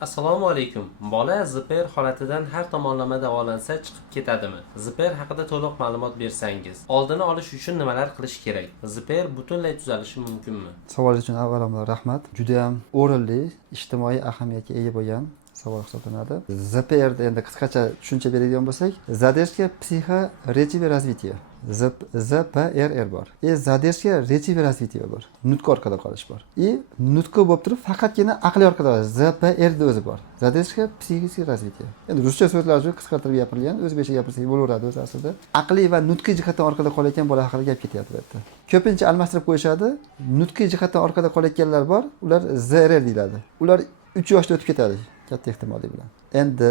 Assalomu alaykum. Bola Zipper holatidan har tomonlama davolansa chiqib ketadimi? Zipper haqida to'liq ma'lumot bersangiz. Oldini olish uchun nimalar qilish kerak? Zipper butunlay tuzalishi mumkinmi? Savol uchun avvalambor rahmat. Juda ham o'rinli, ijtimoiy ahamiyatga ega bo'lgan savol hisoblanadi. ZPRda endi qisqacha tushuncha beradigan bo'lsak, задержка психоречевого развития. ZPRR bor. Задержка речевого развития bor. Nutq orqada qolish bor. Nutqi bo'lib turib, faqatgina aqliy orqada qolish. ZPR da o'zi bor. Задержка психического развития. Endi ruscha so'zlar uchun qisqartirib gapirilgan, o'zbekcha gapirsak bo'laveradi o'zi aslida. Aqliy va nutqiy jihatdan orqada qolayotgan bola haqida gap ketyapti bu yerda. Ko'pincha almashtirib qo'yishadi. Nutqiy jihatdan orqada qolayotganlar bor, ular ZRR deyiladi. Ular 3 yoshda o'tib ketadi. Katta ehtimollik bilan. Endi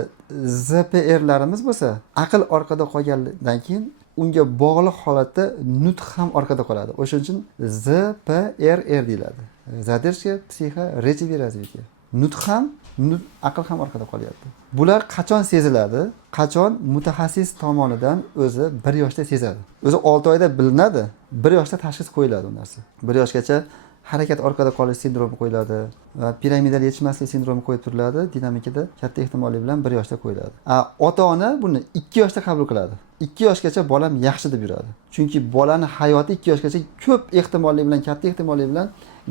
ZPRlarimiz bo'lsa, aql orqada qolgandan keyin unga bog'liq holatda nutq ham orqada qoladi. O'shuning uchun ZPRR deyiladi. Задержка психоречевого развития. Nutq ham, aql ham orqada qolyapti. Bular qachon seziladi? Qachon mutaxassis tomonidan o'zi 1 yoshda sezadi. O'zi 6 oyda bilinadi. 1 yoshda tashxis qo'yiladi u narsa. 1 yoshgacha harakat orqada qolish sindromi qo'yiladi va piramidal yetishmaslik sindromi qo'yib turiladi. Dinamikada katta ehtimollik bilan 1 yoshda qo'yiladi. Ota-ona buni 2 yoshda qabul qiladi. 2 yoshgacha bolam yaxshi deb yuradi. Chunki bolani hayoti 2 yoshgacha ko'p ehtimollik bilan, katta ehtimollik bilan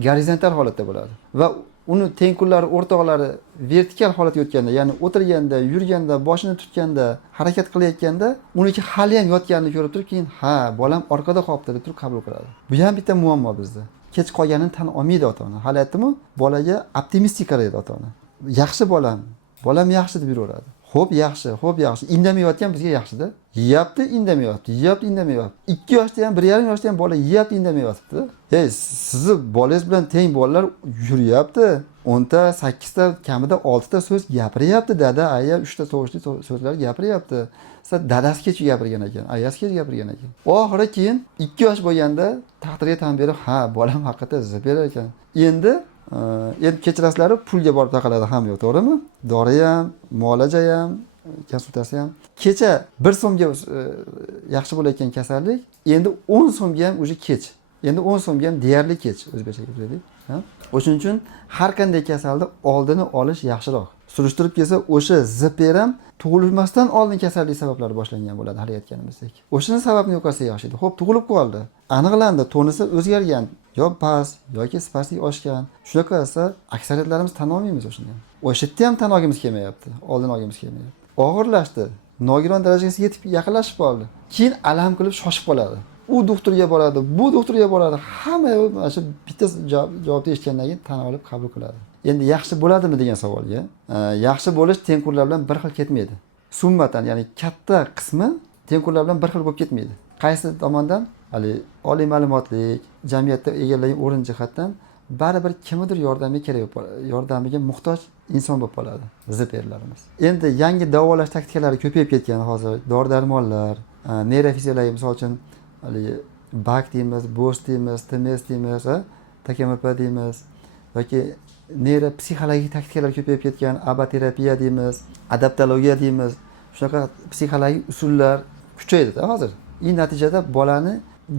gorizontal holatda bo'ladi va uni tengqurlari, o'rtoqlari vertikal holatga o'tganda, ya'ni o'tirganda, yurganda, boshini tutganda, harakat qilayotganda, uniki hali ham yotganini ko'rib turib, keyin ha, bolam orqada qolibdi deb turib qabul qiladi. Bu ham bitta muammo bizda. Kech qolganini tan olmaydi ota-ona. Hali aytdim-ku, bolaga optimistik qaraydi ota-ona. Yaxshi bolam yaxshi deb yuraveradi. Xo'p, yaxshi. Indamayotgan bizga yaxshi-da. Yeyapti, indamayapti. 2 yoshda ham, 1,5 yoshda ham bola yeyapti, indamayapti. Hey, sizni bolangiz bilan teng bolalar yuryapti. 10 ta, 8 ta, kamida 6 ta so'z gapiryapti. Dada, aya 3 ta tovushli so'zlar gapiryapti. Siz dadasi kech gapirgan ekan, ayasi kech gapirgan ekan. Oxiri keyin 2 yosh bo'lganda taqdirga tan berib, ha, bolam haqiqatda ziberar ekan. Endi kechirasizlar pulga borib taqaladi ham yo'q, to'g'rimi? Dori ham, muolaja ham, konsultatsiya ham. Kecha 1 so'mga yaxshi bo'layotgan kasallik, endi 10 so'mga ham o'zi kech. Endi 10 so'mga ham deyarli kech, o'zbekcha gapiraylik. O'shuning uchun har qanday kasalni oldini olish yaxshiroq. Surishtirib kelsa, o'sha ZPR ham tug'ilmasdan oldin kasallik sabablari boshlangan bo'ladi, hali aytganimizdek. O'shani sababni yo'qolsa yaxshi edi. Xo'p, tug'ilib qoldi. Aniqlandi, tonisi o'zgargan, yo past yoki sipastlik oshgan. Shunaqa bo'lsa, aksariyatlarimiz tan olmaymiz o'shani. O'sha yerda ham tan olgimiz kelmayapti, oldin olgimiz kelmayapti. Og'irlashdi, nogiron darajasiga yetib yaqinlashib qoldi. Keyin alam qilib shoshib qoladi. U doktorga boradi, bu doktorga boradi. Hamma mana shu bitta javobni eshitgandan keyin tan olib qabul qiladi. Endi yaxshi bo'ladimi degan savolga, yaxshi bo'lish tengqurlar bilan bir xil ketmaydi. Summatan, ya'ni katta qismi tengqurlar bilan bir xil bo'lib ketmaydi. Qaysi tomondan? Hali oliy ma'lumotlik, jamiyatda egallagan o'rin jihatdan baribir kimnidir yordamiga muhtoj inson bo'lib qoladi ZPRlarimiz. Endi yangi davolash taktikalari ko'payib ketgan hozir. Dori-darmonlar, neyrofiziologik, misol uchun BAK deymiz, BOS deymiz, TMS deymiz, TKMP deymiz yoki neyropsixologik taktikalar ko'payib ketgan, aboterapiya deymiz, adaptologiya deymiz. Shunaqa psixologik usullar kuchaydi hozir. Natijada bolani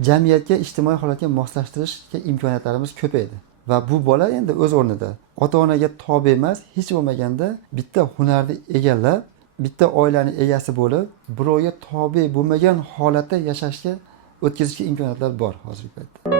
jamiyatga, ijtimoiy holatga moslashtirishga imkoniyatlarimiz ko'paydi. Va bu bola endi o'z o'rnida ota-onaga tobe emas, hech bo'lmaganda bitta hunarni egallab, bitta oilani egasi bo'lib, birovga tobe bo'lmagan holatda yashashga o'tkazishga imkoniyatlar bor hozirgi paytda.